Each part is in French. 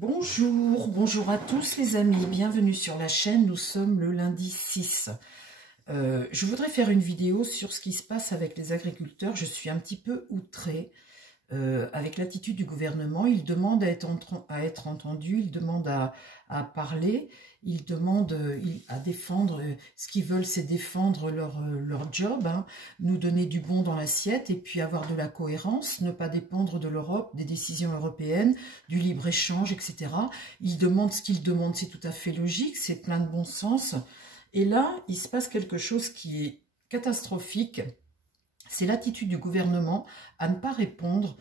Bonjour à tous les amis, bienvenue sur la chaîne, nous sommes le lundi 6. Je voudrais faire une vidéo sur ce qui se passe avec les agriculteurs. Je suis un petit peu outrée avec l'attitude du gouvernement. Il demande à être entendu, il demande à parler, il demande à défendre. Ce qu'ils veulent, c'est défendre leur job, hein, nous donner du bon dans l'assiette et puis avoir de la cohérence, ne pas dépendre de l'Europe, des décisions européennes, du libre-échange, etc. Il demande ce qu'il demande, c'est tout à fait logique, c'est plein de bon sens. Et là, il se passe quelque chose qui est catastrophique. C'est l'attitude du gouvernement à ne pas répondre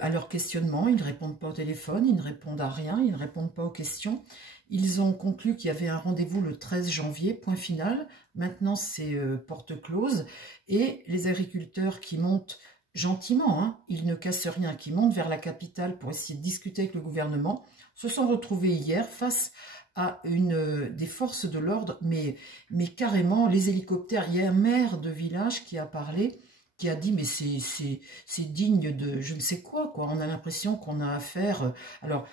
à leurs questionnements. Ils ne répondent pas au téléphone, ils ne répondent à rien, ils ne répondent pas aux questions. Ils ont conclu qu'il y avait un rendez-vous le 13 janvier, point final. Maintenant, c'est porte close. Et les agriculteurs qui montent gentiment, hein, ils ne cassent rien, qui montent vers la capitale pour essayer de discuter avec le gouvernement, se sont retrouvés hier face à des forces de l'ordre, mais carrément, les hélicoptères. Il y a un maire de village qui a parlé, qui a dit, mais c'est digne de je ne sais quoi. On a l'impression qu'on a affaire... Alors,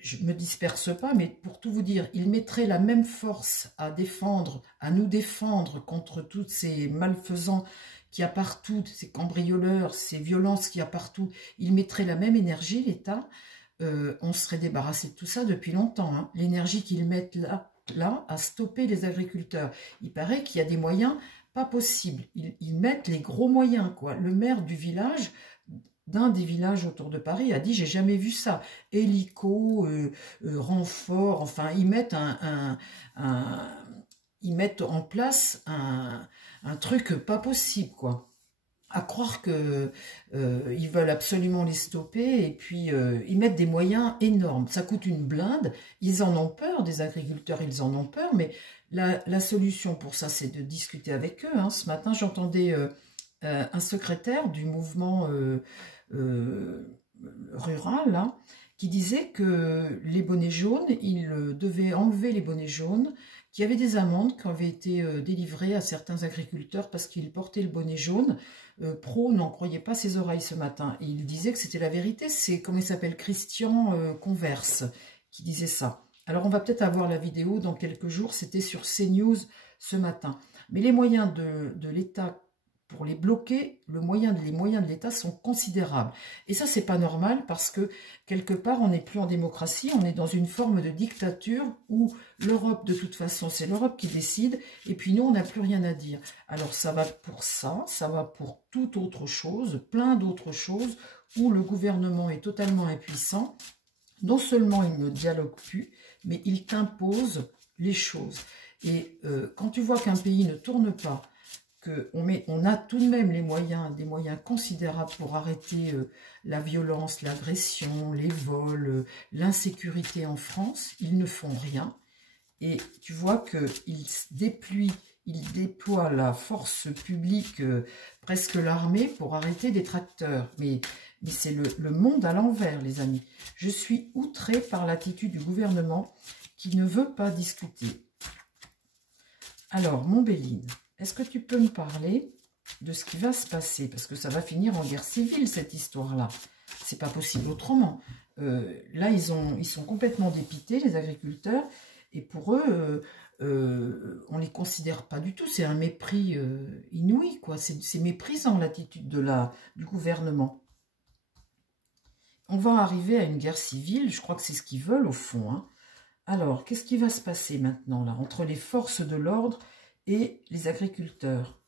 je me disperse pas, mais pour tout vous dire, il mettrait la même force à nous défendre contre tous ces malfaisants qu'il y a partout, ces cambrioleurs, ces violences qu'il y a partout. Il mettrait la même énergie, l'État. On serait débarrassé de tout ça depuis longtemps, hein. L'énergie qu'ils mettent là à stopper les agriculteurs. Il paraît qu'il y a des moyens pas possibles. Ils mettent les gros moyens, quoi. Le maire du village, d'un des villages autour de Paris, a dit « j'ai jamais vu ça ». Hélico, renfort, enfin, ils mettent ils mettent en place un truc pas possible, quoi. À croire que ils veulent absolument les stopper et puis ils mettent des moyens énormes. Ça coûte une blinde, ils en ont peur, des agriculteurs, ils en ont peur, mais la solution pour ça, c'est de discuter avec eux, hein. Ce matin, j'entendais un secrétaire du mouvement rural, là, qui disait que les bonnets jaunes, ils devaient enlever les bonnets jaunes, qu'il y avait des amendes qui avaient été délivrées à certains agriculteurs parce qu'ils portaient le bonnet jaune. Pro n'en croyait pas ses oreilles ce matin. Et il disait que c'était la vérité. C'est, comment il s'appelle, Christian Converse qui disait ça. Alors on va peut-être avoir la vidéo dans quelques jours. C'était sur CNews ce matin. Mais les moyens de l'État pour les bloquer, les moyens de l'État sont considérables. Et ça, c'est pas normal parce que, quelque part, on n'est plus en démocratie, on est dans une forme de dictature où l'Europe, de toute façon, c'est l'Europe qui décide, et puis nous, on n'a plus rien à dire. Alors, ça va pour ça va pour toute autre chose, plein d'autres choses, où le gouvernement est totalement impuissant. Non seulement il ne dialogue plus, mais il t'impose les choses. Et quand tu vois qu'un pays ne tourne pas, on a tout de même des moyens considérables pour arrêter la violence, l'agression, les vols, l'insécurité en France. Ils ne font rien. Et tu vois qu'ils déploient la force publique, presque l'armée, pour arrêter des tracteurs. Mais c'est le monde à l'envers, les amis. Je suis outrée par l'attitude du gouvernement qui ne veut pas discuter. Alors, Montbéline, est-ce que tu peux me parler de ce qui va se passer? Parce que ça va finir en guerre civile, cette histoire-là. C'est pas possible autrement. Là, ils sont complètement dépités, les agriculteurs. Et pour eux, on les considère pas du tout. C'est un mépris inouï, quoi. C'est méprisant, l'attitude du gouvernement. On va arriver à une guerre civile. Je crois que c'est ce qu'ils veulent, au fond, hein. Alors, qu'est-ce qui va se passer maintenant, là, entre les forces de l'ordre et les agriculteurs?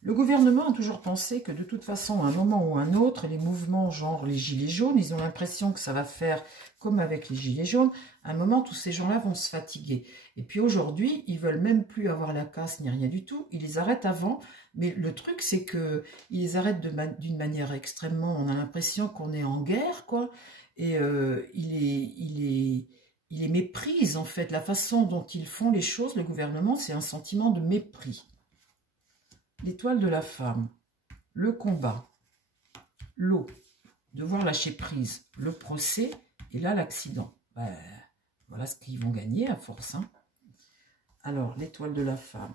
Le gouvernement a toujours pensé que de toute façon, à un moment ou à un autre, les mouvements genre les gilets jaunes, ils ont l'impression que ça va faire comme avec les gilets jaunes. À un moment, tous ces gens-là vont se fatiguer. Et puis aujourd'hui, ils veulent même plus avoir la casse ni rien du tout. Ils les arrêtent avant. Mais le truc, c'est qu'ils les arrêtent d'une manière extrêmement... On a l'impression qu'on est en guerre, quoi. Et il les méprise, en fait. La façon dont ils font les choses, le gouvernement, c'est un sentiment de mépris. L'étoile de la femme, le combat, l'eau, devoir lâcher prise, le procès, et là, l'accident. Ben, voilà ce qu'ils vont gagner à force, hein. Alors, l'étoile de la femme.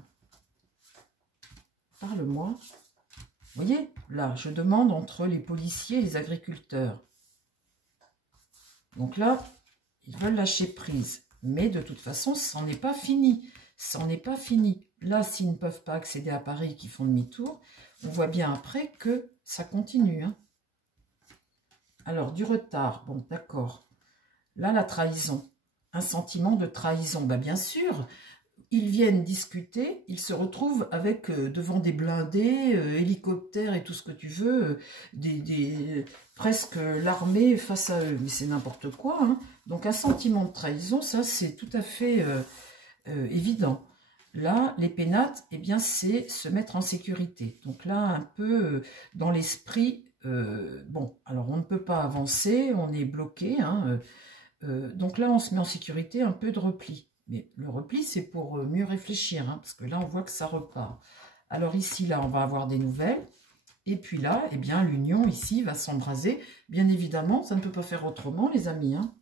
Parle-moi. Vous voyez, là, je demande entre les policiers et les agriculteurs. Donc là, ils veulent lâcher prise. Mais de toute façon, c'en est pas fini. C'en est pas fini. Là, s'ils ne peuvent pas accéder à Paris, qu'ils font demi-tour, on voit bien après que ça continue. Hein. Alors, du retard, bon, d'accord. Là, la trahison. Un sentiment de trahison. Ben, bien sûr, ils viennent discuter, ils se retrouvent avec devant des blindés, hélicoptères et tout ce que tu veux, presque l'armée face à eux. Mais c'est n'importe quoi. Hein. Donc un sentiment de trahison, ça c'est tout à fait évident. Là, les pénates, eh bien c'est se mettre en sécurité. Donc là, un peu dans l'esprit, bon, alors on ne peut pas avancer, on est bloqué. Hein, donc là, on se met en sécurité, un peu de repli. Mais le repli, c'est pour mieux réfléchir, hein, parce que là, on voit que ça repart. Alors ici, là, on va avoir des nouvelles. Et puis là, eh bien, l'union, ici, va s'embraser. Bien évidemment, ça ne peut pas faire autrement, les amis. Hein.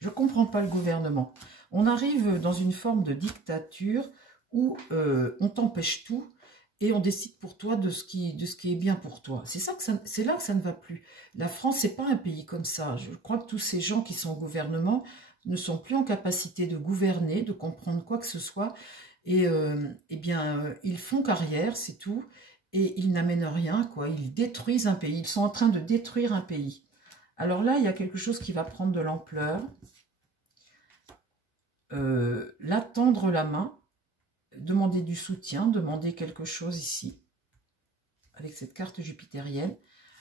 Je ne comprends pas le gouvernement. On arrive dans une forme de dictature où on t'empêche tout. Et on décide pour toi de ce qui est bien pour toi. C'est là que ça ne va plus. La France, c'est pas un pays comme ça. Je crois que tous ces gens qui sont au gouvernement ne sont plus en capacité de gouverner, de comprendre quoi que ce soit. Et eh bien, ils font carrière, c'est tout. Et ils n'amènent rien, quoi. Ils détruisent un pays. Ils sont en train de détruire un pays. Alors là, il y a quelque chose qui va prendre de l'ampleur. Là, tendre la main. Demander du soutien, demander quelque chose ici, avec cette carte jupitérienne.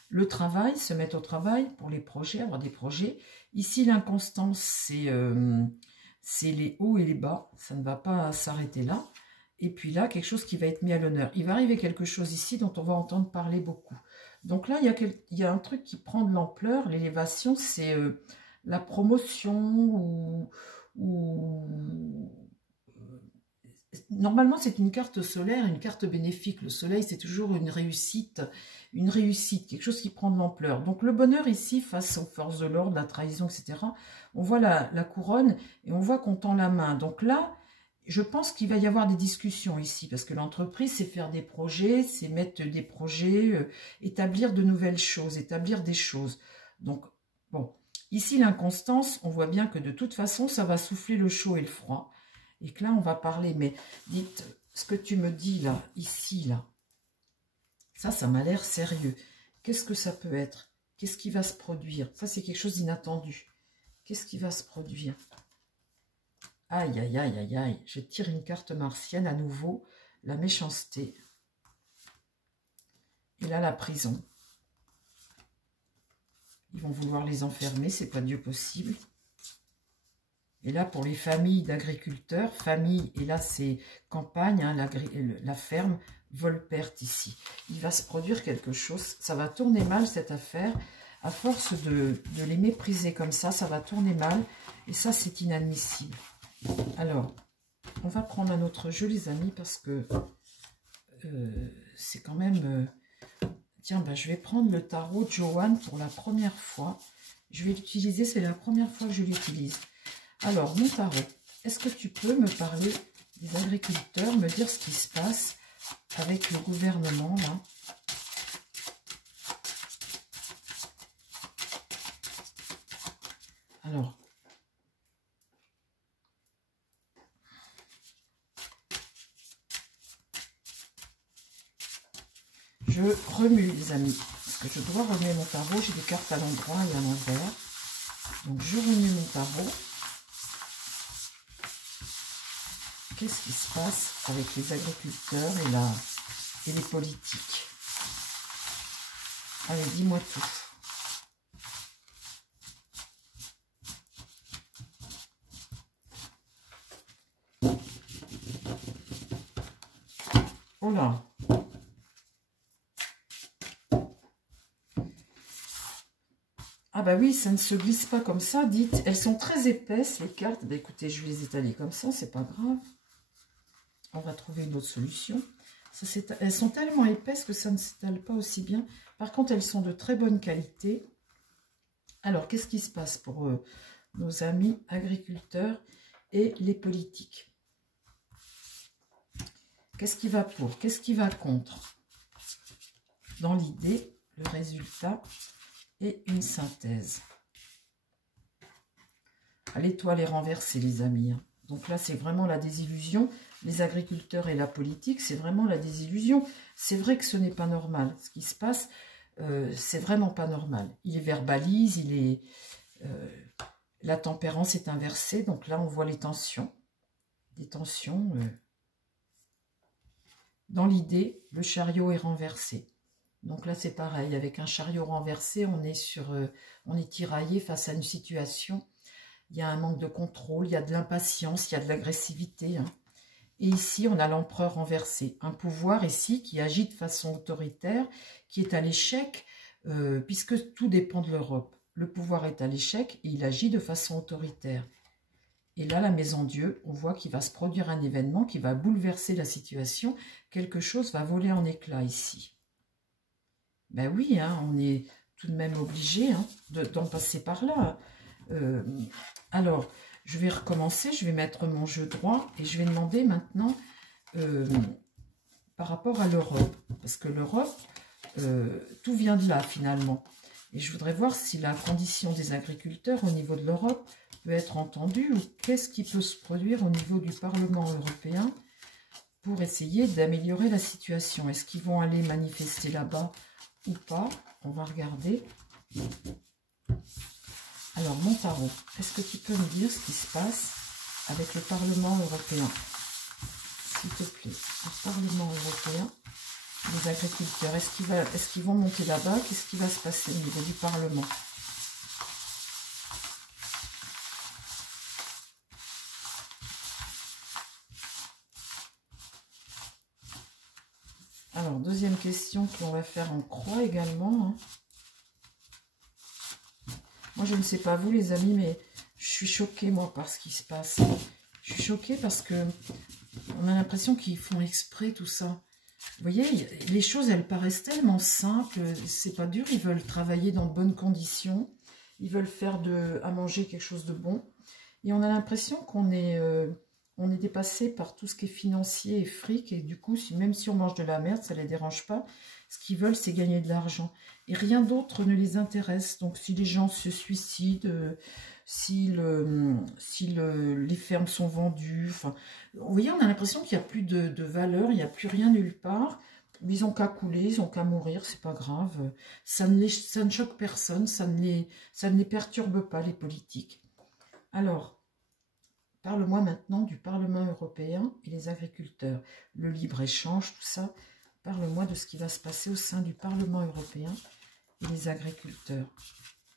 Le travail, se mettre au travail pour les projets, avoir des projets. Ici, l'inconstance, c'est les hauts et les bas, ça ne va pas s'arrêter là. Et puis là, quelque chose qui va être mis à l'honneur. Il va arriver quelque chose ici dont on va entendre parler beaucoup. Donc là, il y a un truc qui prend de l'ampleur. L'élévation, c'est la promotion ou normalement, c'est une carte solaire, une carte bénéfique. Le soleil, c'est toujours une réussite, quelque chose qui prend de l'ampleur. Donc, le bonheur ici, face aux forces de l'ordre, la trahison, etc., on voit la couronne et on voit qu'on tend la main. Donc là, je pense qu'il va y avoir des discussions ici, parce que l'entreprise, c'est faire des projets, c'est mettre des projets, établir de nouvelles choses, établir des choses. Donc, bon, ici, l'inconstance, on voit bien que de toute façon, ça va souffler le chaud et le froid. Et que là, on va parler, mais dites, ce que tu me dis là, ici, là, ça m'a l'air sérieux. Qu'est-ce que ça peut être? Qu'est-ce qui va se produire? Ça, c'est quelque chose d'inattendu. Qu'est-ce qui va se produire? Aïe, aïe, aïe, aïe, aïe. Je tire une carte martienne à nouveau. La méchanceté. Et là, la prison. Ils vont vouloir les enfermer, c'est pas Dieu possible. Et là, pour les familles d'agriculteurs, famille, et là, c'est campagne, hein, la ferme, vol-perte ici. Il va se produire quelque chose. Ça va tourner mal, cette affaire. À force de les mépriser comme ça va tourner mal. Et ça, c'est inadmissible. Alors, on va prendre un autre jeu, les amis, parce que c'est quand même... Tiens, ben, je vais prendre le tarot de Joanne pour la première fois. Je vais l'utiliser, c'est la première fois que je l'utilise. Alors, mon tarot, est-ce que tu peux me parler des agriculteurs, me dire ce qui se passe avec le gouvernement, là? Alors, je remue, les amis, parce que je dois remuer mon tarot. J'ai des cartes à l'endroit et à l'envers. Donc, je remue mon tarot. Qu'est-ce qui se passe avec les agriculteurs et les politiques? Allez, dis-moi tout. Oh là! Ah bah oui, ça ne se glisse pas comme ça, dites. Elles sont très épaisses, les cartes. Bah écoutez, je vais les étaler comme ça, c'est pas grave. On va trouver une autre solution. Elles sont tellement épaisses que ça ne s'étale pas aussi bien. Par contre, elles sont de très bonne qualité. Alors, qu'est-ce qui se passe pour nos amis agriculteurs et les politiques? Qu'est-ce qui va pour? Qu'est-ce qui va contre? dans l'idée, le résultat et une synthèse. L'étoile est renversée, les amis. Donc là, c'est vraiment la désillusion. Les agriculteurs et la politique, c'est vraiment la désillusion. C'est vrai que ce n'est pas normal. Ce qui se passe, c'est vraiment pas normal. Il verbalise, la tempérance est inversée. Donc là, on voit les tensions. Des tensions. Dans l'idée, le chariot est renversé. Donc là, c'est pareil. Avec un chariot renversé, on est tiraillé face à une situation. Il y a un manque de contrôle, il y a de l'impatience, il y a de l'agressivité. Et ici, on a l'empereur renversé. Un pouvoir ici qui agit de façon autoritaire, qui est à l'échec, puisque tout dépend de l'Europe. Le pouvoir est à l'échec et il agit de façon autoritaire. Et là, la Maison Dieu, on voit qu'il va se produire un événement qui va bouleverser la situation. Quelque chose va voler en éclats ici. Ben oui, on est tout de même obligé d'en passer par là. Alors, je vais recommencer, je vais mettre mon jeu droit et je vais demander maintenant par rapport à l'Europe. Parce que l'Europe, tout vient de là finalement. Et je voudrais voir si la condition des agriculteurs au niveau de l'Europe peut être entendue ou qu'est-ce qui peut se produire au niveau du Parlement européen pour essayer d'améliorer la situation. Est-ce qu'ils vont aller manifester là-bas ou pas? On va regarder. Alors, mon tarot, est-ce que tu peux me dire ce qui se passe avec le Parlement européen? S'il te plaît, le Parlement européen, les agriculteurs, est-ce qu'ils vont monter là-bas? Qu'est-ce qui va se passer au niveau du Parlement? Alors, deuxième question qu'on va faire en croix également. Moi, je ne sais pas vous, les amis, mais je suis choquée, moi, par ce qui se passe. Je suis choquée parce que on a l'impression qu'ils font exprès tout ça. Vous voyez, les choses, elles paraissent tellement simples. C'est pas dur. Ils veulent travailler dans de bonnes conditions. Ils veulent faire à manger quelque chose de bon. Et on a l'impression qu'on est dépassé par tout ce qui est financier et fric. Et du coup, même si on mange de la merde, ça ne les dérange pas. Ce qu'ils veulent, c'est gagner de l'argent. Et rien d'autre ne les intéresse. Donc, si les gens se suicident, si les fermes sont vendues, enfin, vous voyez, on a l'impression qu'il n'y a plus de valeur, il n'y a plus rien nulle part. Ils n'ont qu'à couler, ils n'ont qu'à mourir, c'est pas grave. Ça ne choque personne, ça ne les perturbe pas, les politiques. Alors, parle-moi maintenant du Parlement européen et les agriculteurs. Le libre-échange, tout ça. Parle-moi de ce qui va se passer au sein du Parlement européen et les agriculteurs.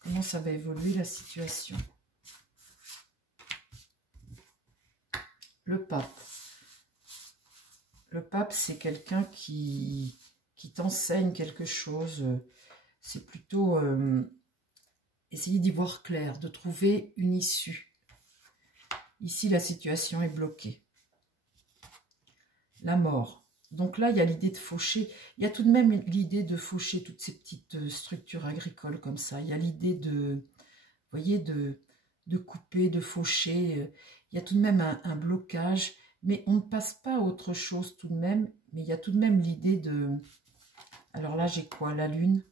Comment ça va évoluer la situation? Le pape. Le pape, c'est quelqu'un qui t'enseigne quelque chose. C'est plutôt essayer d'y voir clair, de trouver une issue. Ici, la situation est bloquée. La mort. Donc là, il y a l'idée de faucher. Il y a tout de même l'idée de faucher toutes ces petites structures agricoles comme ça. Il y a l'idée de, vous voyez, de couper, de faucher. Il y a tout de même un blocage. Mais on ne passe pas à autre chose tout de même. Mais il y a tout de même l'idée de... Alors là, j'ai quoi? La lune.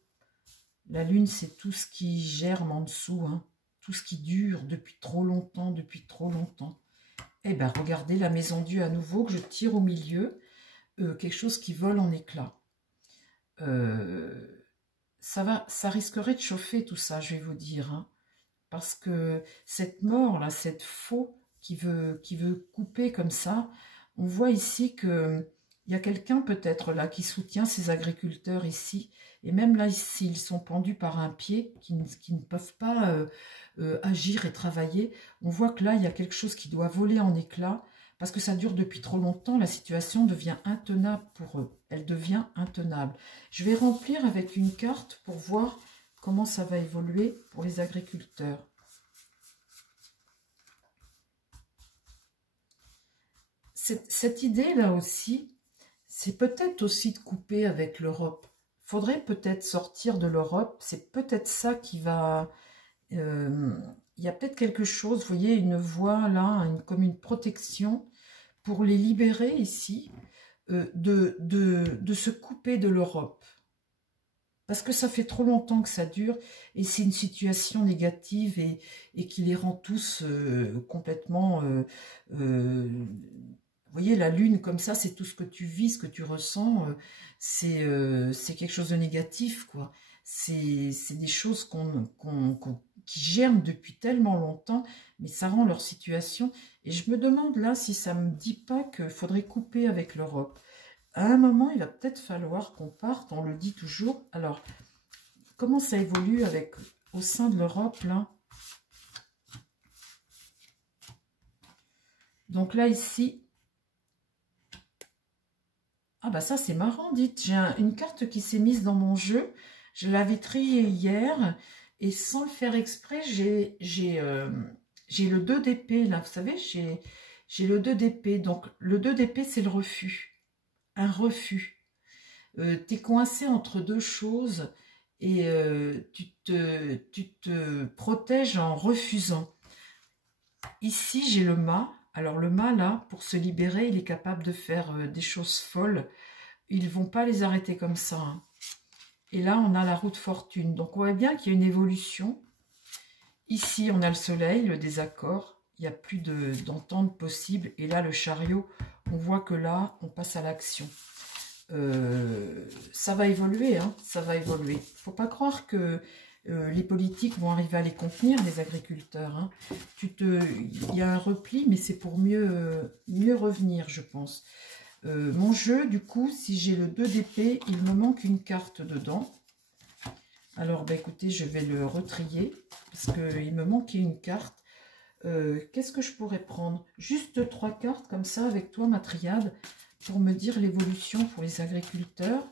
La lune, c'est tout ce qui germe en dessous. Tout ce qui dure depuis trop longtemps, Eh bien, regardez la Maison Dieu à nouveau que je tire au milieu. Quelque chose qui vole en éclats. Ça risquerait de chauffer tout ça, je vais vous dire. Parce que cette mort, là, cette faux qui veut couper comme ça, on voit ici qu'il y a quelqu'un peut-être là qui soutient ces agriculteurs ici. Et même là, ici, ils sont pendus par un pied, qui ne peuvent pas agir et travailler. On voit que là, il y a quelque chose qui doit voler en éclats. Parce que ça dure depuis trop longtemps, la situation devient intenable pour eux. Elle devient intenable. Je vais remplir avec une carte pour voir comment ça va évoluer pour les agriculteurs. Cette idée-là aussi, c'est peut-être aussi de couper avec l'Europe. Il faudrait peut-être sortir de l'Europe. C'est peut-être ça qui va... il y a peut-être quelque chose, vous voyez, une voie là, comme une protection pour les libérer ici de se couper de l'Europe. Parce que ça fait trop longtemps que ça dure et c'est une situation négative et qui les rend tous complètement... vous voyez, la lune comme ça, c'est tout ce que tu vis, ce que tu ressens, c'est quelque chose de négatif, quoi. C'est des choses qui germent depuis tellement longtemps, mais ça rend leur situation. Et je me demande là si ça me dit pas qu'il faudrait couper avec l'Europe. À un moment, il va peut-être falloir qu'on parte, on le dit toujours. Alors, comment ça évolue avec au sein de l'Europe, là? Donc là, ici... Ah bah ça, c'est marrant, dites. J'ai une carte qui s'est mise dans mon jeu. Je l'avais triée hier. Et sans le faire exprès, j'ai le 2 d'épée, là. Vous savez, j'ai le 2 d'épée. Donc, le 2 d'épée, c'est le refus. Un refus. Tu es coincé entre deux choses et tu te protèges en refusant. Ici, j'ai le mât. Alors, le mât, là, pour se libérer, il est capable de faire des choses folles. Ils ne vont pas les arrêter comme ça, hein. Et là, on a la roue de fortune. Donc, on voit bien qu'il y a une évolution. Ici, on a le soleil, le désaccord. Il n'y a plus d'entente possible. Et là, le chariot, on voit que là, on passe à l'action. Ça va évoluer, hein, ça va évoluer. Il ne faut pas croire que les politiques vont arriver à les contenir, les agriculteurs, hein. Il y a un repli, mais c'est pour mieux revenir, je pense. Mon jeu, du coup, si j'ai le 2 d'épée, il me manque une carte dedans. Alors, bah, écoutez, je vais le retrier, parce qu'il me manquait une carte. Qu'est-ce que je pourrais prendre? Juste 3 cartes, comme ça, avec toi, ma triade, pour me dire l'évolution pour les agriculteurs.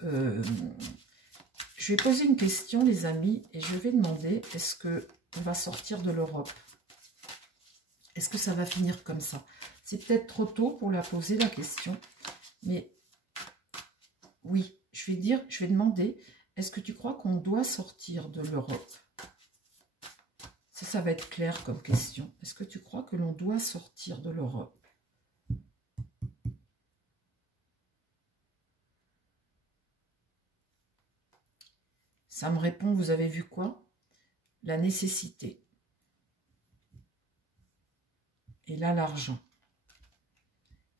Je vais poser une question, les amis, et je vais demander, est-ce qu'on va sortir de l'Europe? Est-ce que ça va finir comme ça? C'est peut-être trop tôt pour la poser, la question. Mais oui, je vais demander, est-ce que tu crois qu'on doit sortir de l'Europe? Ça va être clair comme question. Est-ce que tu crois que l'on doit sortir de l'Europe? Ça me répond, vous avez vu quoi? La nécessité. Et là, l'argent.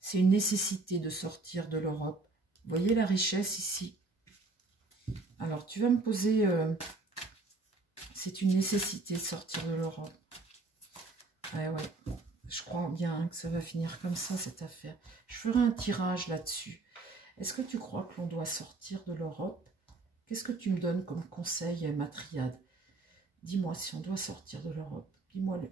C'est une nécessité de sortir de l'Europe. Vous voyez la richesse ici? Alors, tu vas me poser... c'est une nécessité de sortir de l'Europe. Ouais, je crois bien que ça va finir comme ça, cette affaire. Je ferai un tirage là-dessus. Est-ce que tu crois que l'on doit sortir de l'Europe? Qu'est-ce que tu me donnes comme conseil, ma triade? Dis-moi si on doit sortir de l'Europe. Dis-moi-le.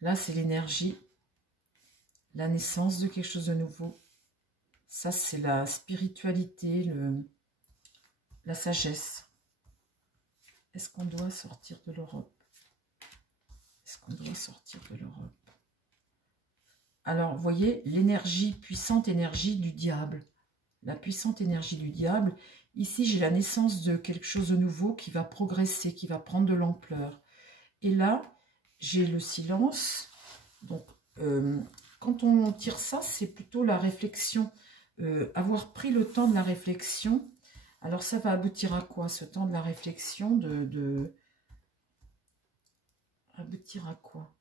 Là, c'est l'énergie, la naissance de quelque chose de nouveau. Ça, c'est la spiritualité, la sagesse. Est-ce qu'on doit sortir de l'Europe? Est-ce qu'on doit sortir de l'Europe? Alors, vous voyez, l'énergie, puissante énergie du diable. La puissante énergie du diable. Ici, j'ai la naissance de quelque chose de nouveau qui va progresser, qui va prendre de l'ampleur. Et là, j'ai le silence. Donc, quand on tire ça, c'est plutôt la réflexion. Avoir pris le temps de la réflexion. Alors, ça va aboutir à quoi, ce temps de la réflexion aboutir à quoi?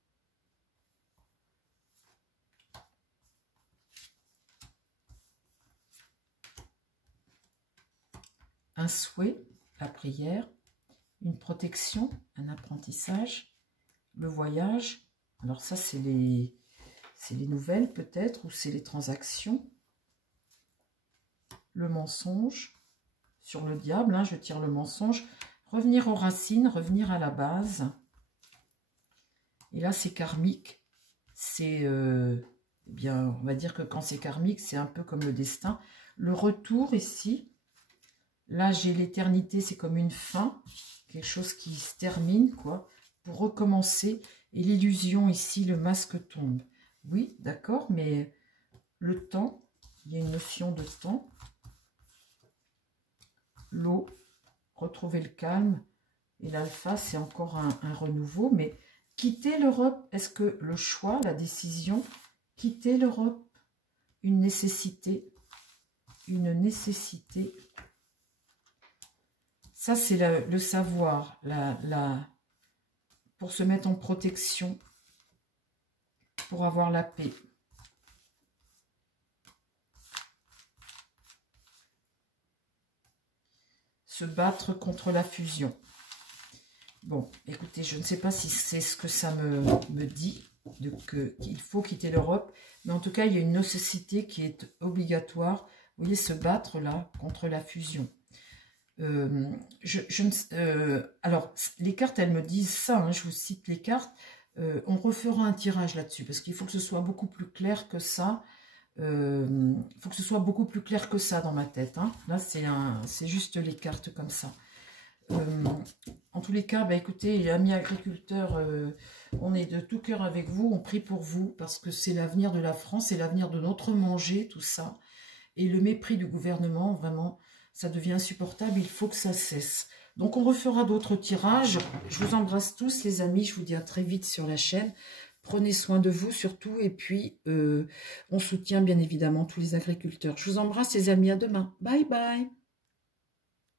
Un souhait, la prière, une protection, un apprentissage, le voyage. Alors ça, c'est les nouvelles peut-être, ou c'est les transactions. Le mensonge, sur le diable, hein, je tire le mensonge. Revenir aux racines, revenir à la base. Et là, c'est karmique. C'est, bien, on va dire que quand c'est karmique, c'est un peu comme le destin. Le retour ici. Là, j'ai l'éternité, c'est comme une fin, quelque chose qui se termine, quoi, pour recommencer. Et l'illusion ici, le masque tombe. Oui, d'accord, mais le temps, il y a une notion de temps. L'eau, retrouver le calme. Et l'alpha, c'est encore un renouveau. Mais quitter l'Europe, est-ce que le choix, la décision Quitter l'Europe, une nécessité. Une nécessité. Ça, c'est le savoir, pour se mettre en protection, pour avoir la paix. Se battre contre la fusion. Bon, écoutez, je ne sais pas si c'est ce que ça me dit, qu'il faut quitter l'Europe, mais en tout cas, il y a une nécessité qui est obligatoire. Vous voyez, se battre là contre la fusion. Alors, les cartes, elles me disent ça, hein, je vous cite les cartes. On refera un tirage là-dessus, parce qu'il faut que ce soit beaucoup plus clair que ça. Il faut que ce soit beaucoup plus clair que ça dans ma tête. Hein. Là, c'est juste les cartes comme ça. En tous les cas, bah, écoutez, amis agriculteurs, on est de tout cœur avec vous, on prie pour vous, parce que c'est l'avenir de la France, c'est l'avenir de notre manger, tout ça. Et le mépris du gouvernement, vraiment, ça devient insupportable, il faut que ça cesse. Donc on refera d'autres tirages. Je vous embrasse tous les amis, je vous dis à très vite sur la chaîne. Prenez soin de vous surtout, et puis on soutient bien évidemment tous les agriculteurs. Je vous embrasse les amis, à demain. Bye bye.